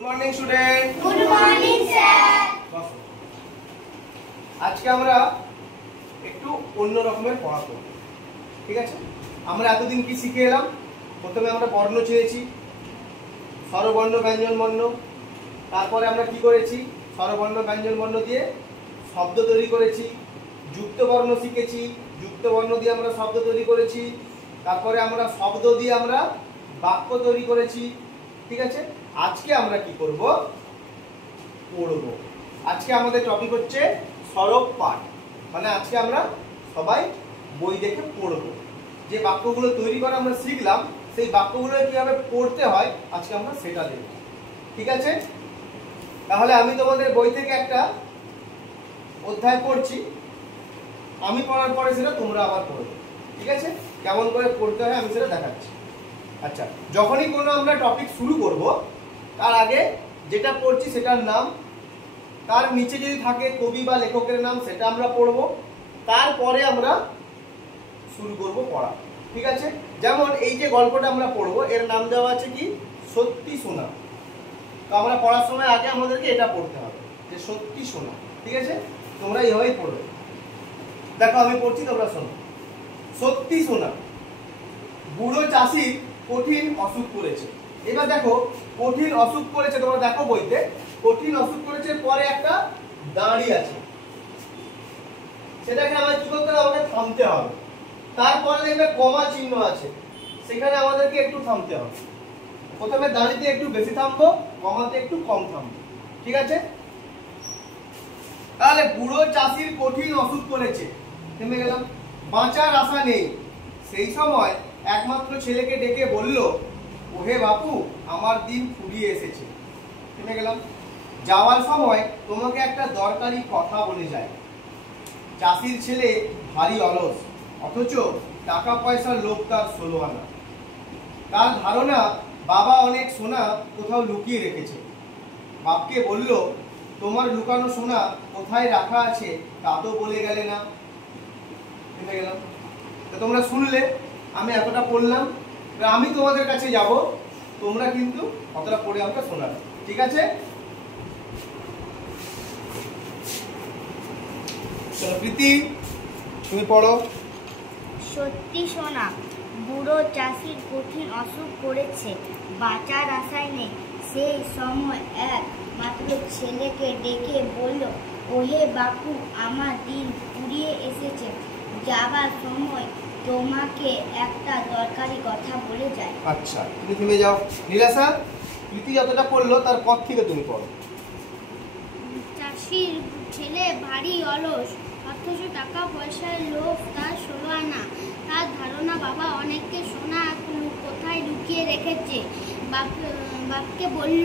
Good morning student. Good morning sir. আজকে আমরা একটু অন্য রকমের পড়া করব, ঠিক আছে? আমরা এতদিন কি শিখে এলাম? প্রথমে আমরা বর্ণ চেয়েছি, স্বরবর্ণ ব্যঞ্জন বর্ণ। তারপরে আমরা কি করেছি? স্বরবর্ণ ব্যঞ্জন বর্ণ দিয়ে শব্দ তৈরি করেছি। যুক্ত বর্ণ শিখেছি, যুক্ত বর্ণ দিয়ে আমরা শব্দ তৈরি করেছি। তারপরে আমরা শব্দ দিয়ে আমরা বাক্য তৈরি করেছি, ঠিক আছে? আজকে আমরা কি করব? পড়ব। আজকে আমাদের টপিক হচ্ছে সরব পাঠ, মানে আজকে আমরা সবাই বই দেখে পড়ব। যে বাক্যগুলো তৈরি করা আমরা শিখলাম, সেই বাক্যগুলো কিভাবে পড়তে হয় আজকে আমরা সেটা দেখব, ঠিক আছে? তাহলে আমি তোমাদের বই থেকে একটা অধ্যায় পড়ছি, আমি পড়ার পরে সেটা তোমরা আবার পড়বে, ঠিক আছে? কেমন করে পড়তে হয় আমি সেটা দেখাচ্ছি। আচ্ছা, যখনই কোনো আমরা টপিক শুরু করব, তার আগে যেটা পড়ছি সেটার নাম, তার নিচে যদি থাকে কবি বা লেখকের নাম, সেটা আমরা পড়ব। তারপরে আমরা শুরু করব পড়া, ঠিক আছে? যেমন এই যে গল্পটা আমরা পড়ব, এর নাম দেওয়া আছে কি? সত্যি শোনা। তো আমরা পড়ার সময় আগে আমাদেরকে এটা পড়তে হবে যে সত্যি শোনা, ঠিক আছে? তোমরা এইভাবেই পড়বে। দেখো আমি পড়ছি, তোমরা শোনো। সত্যি শোনা, বুড়ো চাষির কঠিন অসুখ করেছে। এবার দেখো, কঠিন অসুখ করেছে, তোমরা দেখো বইতে কঠিন অসুখ করেছে, পরে একটা দাঁড়িয়ে আছে, সেটাকে আমাদের কি করতে হবে? আমাকে থামতে হবে। তারপরে দেখবে কমা চিহ্ন আছে, সেখানে আমাদেরকে একটু থামতে হবে। প্রথমে দাঁড়িতে একটু বেশি থামবো, কমাতে একটু কম থামবো, ঠিক আছে? তাহলে বুড়ো চাষির কঠিন অসুখ করেছে, থেমে গেলাম। বাঁচার আশা নেই, সেই সময় একমাত্র ছেলেকে ডেকে বলল, ওহে বাপু, আমার দিন ফুরিয়ে এসেছে। থেমে গেলাম। যাওয়ার সময় তোমাকে একটা দরকারি কথা বলে যায়। চাষির ছেলে ভারী অলস, অথচ টাকা পয়সার লোভ তার 16 আনা। তার ধারণা বাবা অনেক সোনা কোথাও লুকিয়ে রেখেছে। বাপকে বলল, তোমার লুকানো সোনা কোথায় রাখা আছে তা তো বলে গেলে না। থেমে গেলাম। তো তোমরা শুনলে, আমি এতটা পড়লাম, আমি তোমাদের কাছে যাব, তোমরা কিন্তু অতটা পড়ে আমাকে শোনাবে, ঠিক আছে? চলো প্রীতি, তুমি পড়ো। সত্যি শোনা, বুড়ো চাষির কঠিন অসুখ করেছে, বাঁচার আশায় নেই। সেই সময় এক মাত্র ছেলেকে ডেকে বলল, ওহে বাপু, আমার দিন ফুরিয়ে এসেছে। যাবার সময় তোমাকে একটা দরকারি কথা বলে যায়। আচ্ছা, তুমি থেমে যাও। নীলাশা, প্রীতি যতটা পড়লো তার পর থেকে তুমি পড়ো। চাষির ছেলে ভারী অলস, অথচ টাকা পয়সার লোভ তার 16 আনা। তার ধারণা বাবা অনেককে সোনা কোথায় লুকিয়ে রেখেছে। বাপকে বলল,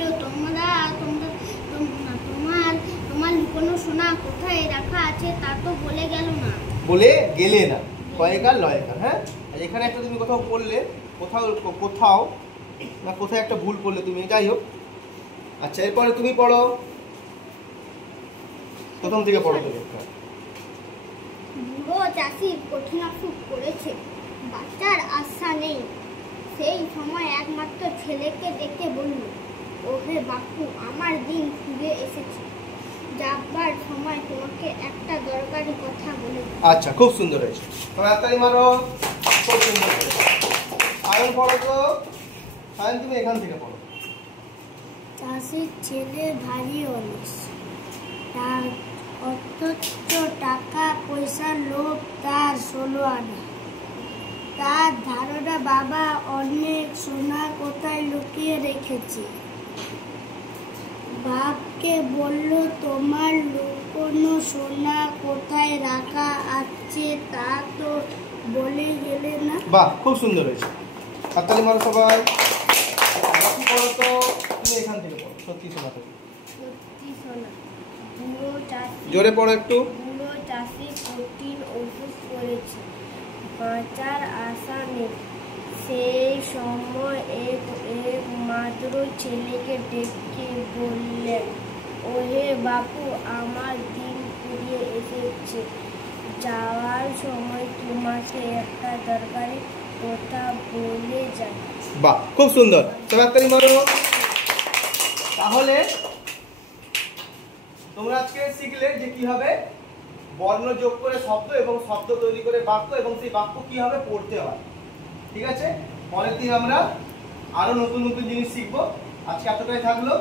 তোমার লুকোনো সোনা কোথায় রাখা আছে তা তো বলে গেল না। বলে গেলে না, কয়েকার লয়েকার। হ্যাঁ, আর এখানে একটা তুমি কোথাও পড়লে, কোথাও না কোথায় একটা ভুল পড়লে তুমি, যাই হোক। আচ্ছা, এরপরে তুমি পড়ো, প্রথম থেকে পড়ো তুমি। বুড়ো চাষির কঠিন অসুখ করেছে, বাচ্চার আশা নেই। সেই সময় একমাত্র ছেলেকে ডেকে বলল, ওহে বাপু, আমার দিন ফুরিয়ে এসেছে। যাবার সময় তোমাকে একটা দরকারি কথা বলে। আচ্ছা, খুব সুন্দর হয়েছে, তবে হাততালি মারো, খুব সুন্দর হয়েছে। সায়ন পড়ো তো, সায়ন তুমি এখান থেকে পড়ো। চাষির ছেলে ভারী অলস, তার অথচ টাকা পয়সার লোভ তার 16 আনা। তার ধারণা বাবা অনেক সোনা কোথায় লুকিয়ে রেখেছে। বাপকে বলল, তোমার লুকোনো সোনা কোথায় রাখা আছে তা তো বলে গেলে না। বাহ, খুব সুন্দর হয়েছে, হাততালি মারো সবাই। বাকি পড়ো তো, তুমি এখান থেকে পড়ো, সত্যি শোনা থেকে। সত্যি শোনা, বুড়ো চাষি, জোরে পড়ো একটু। বুড়ো চাষি কঠিন অসুখ করেছে, বাঁচার আশা নেই। সেই সময় এক মাত্র ছেলেকে ডেকে বললেন, ওহে বাপু, আমার দিন ফুরিয়ে এসেছে। যাওয়ার সময় তোমাকে একটা দরকারি কথা বলে যায়। বাহ, খুব সুন্দর, হাততালি মারো। তাহলে তোমরা আজকে শিখলে যে কিভাবে বর্ণ যোগ করে শব্দ এবং শব্দ তৈরি করে বাক্য এবং সেই বাক্য কিভাবে পড়তে হয়। ঠিক আছে, পরের দিন আমরা আরো নতুন নতুন জিনিস শিখবো। আজকে এতটাই থাকলো।